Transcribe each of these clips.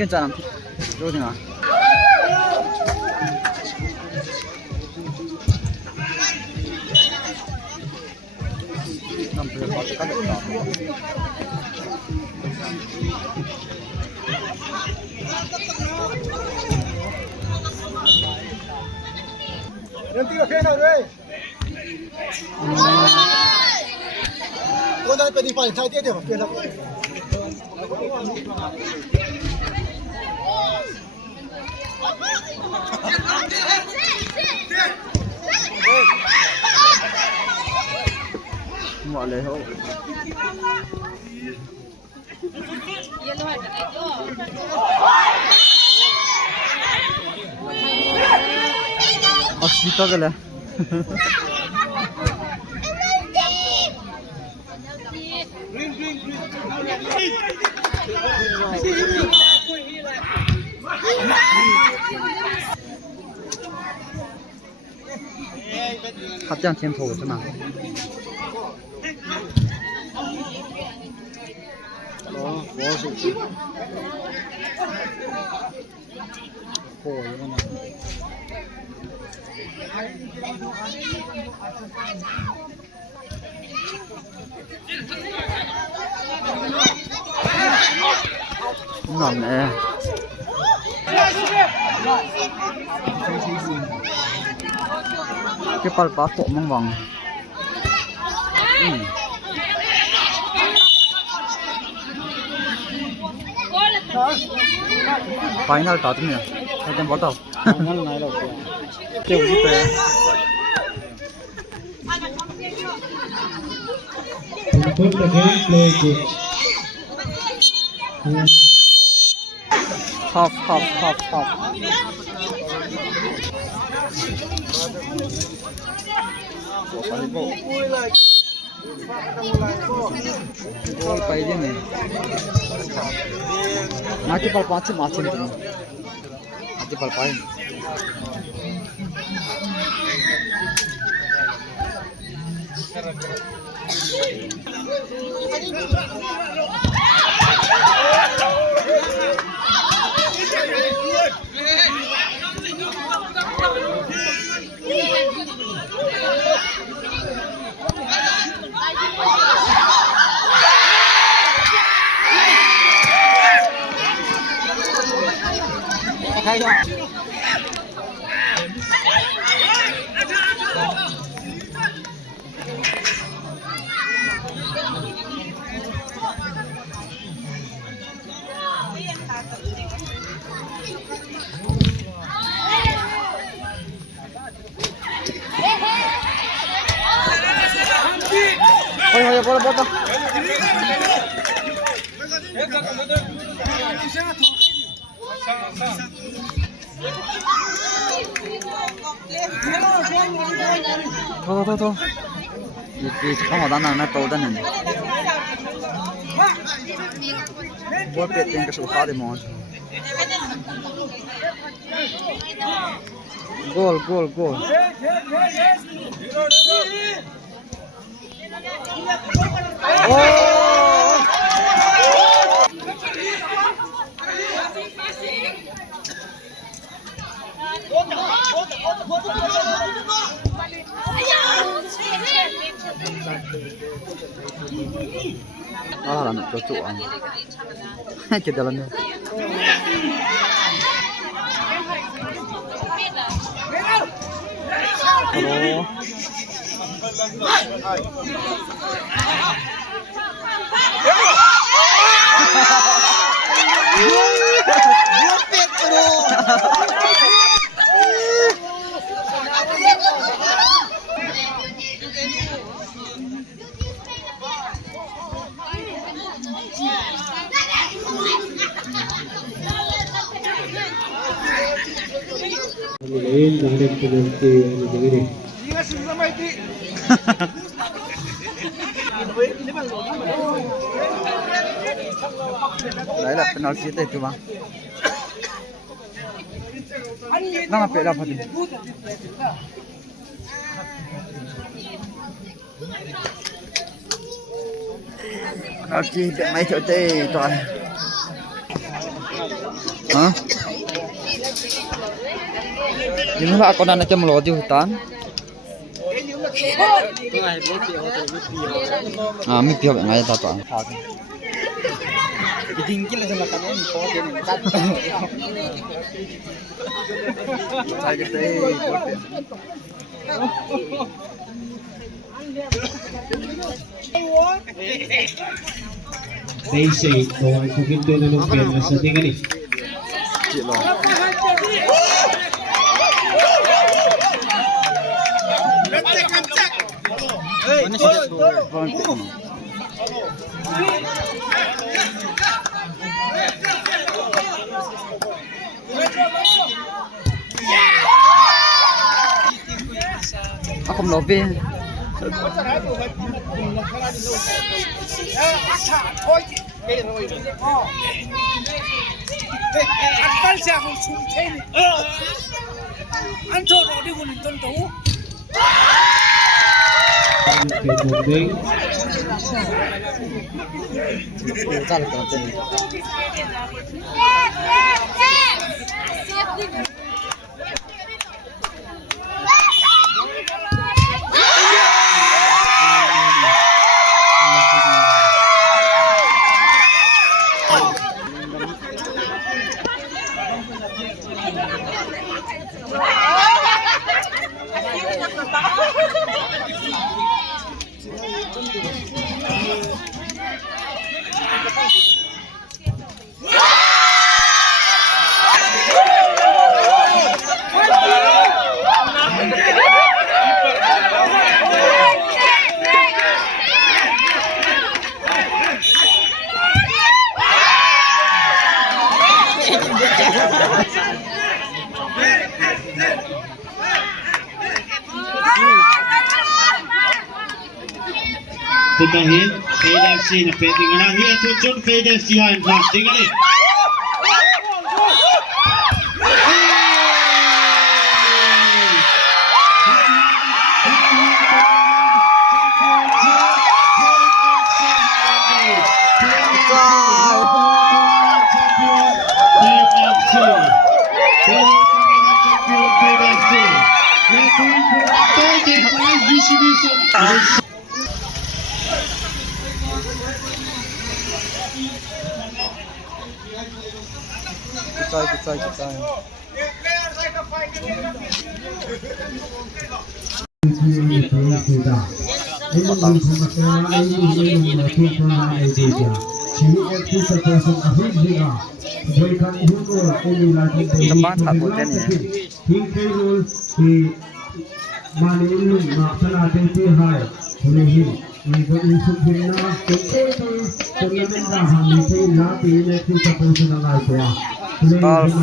괜찮아. 여기나. Nanti ka na rin. Kung na pwede pa, sa dito, pwede pa. Mọi lời hậu. Kita ke lah.他这样牵头是吗？哦，我手机。火了吗？难呢。cái palpa kok mangwang. Final ta tu ni. Kan botau. Final nai lo. Kêu gì thế? Put the game play good. Half. Gol pai dia ni. Mati pal macam tu. Mati pal pai. Boleh potong. Tuh. Di sekarang ada anak tahu dan ini. Buat yang kesukaan di mana? Gol. Oh. Anak cocokan. Ke dalamnya. Halo. Mulai dari penalti negeri. Đấy là penalti itu bang. Nó ngapit dapat ini. Penalti tak main cote tuan. Hah? Ini lah aku nak macam melodi hutan. Ah, mi pihak ngai tak tuan. Dingkil sama kamu ni kau dia ni kat. Saya kata kote. Basic kau pintu na lumpia sa tingin ni. Cilo. Mana sih tu? Aku melobi. Antal siya kung sumten. Anto no di kunin tonto. Jangan tonton. Putahin, Fade FC na pwede nga lang. Here to John Fade FC ha in front. Tingnan ni. Good side.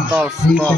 Stop.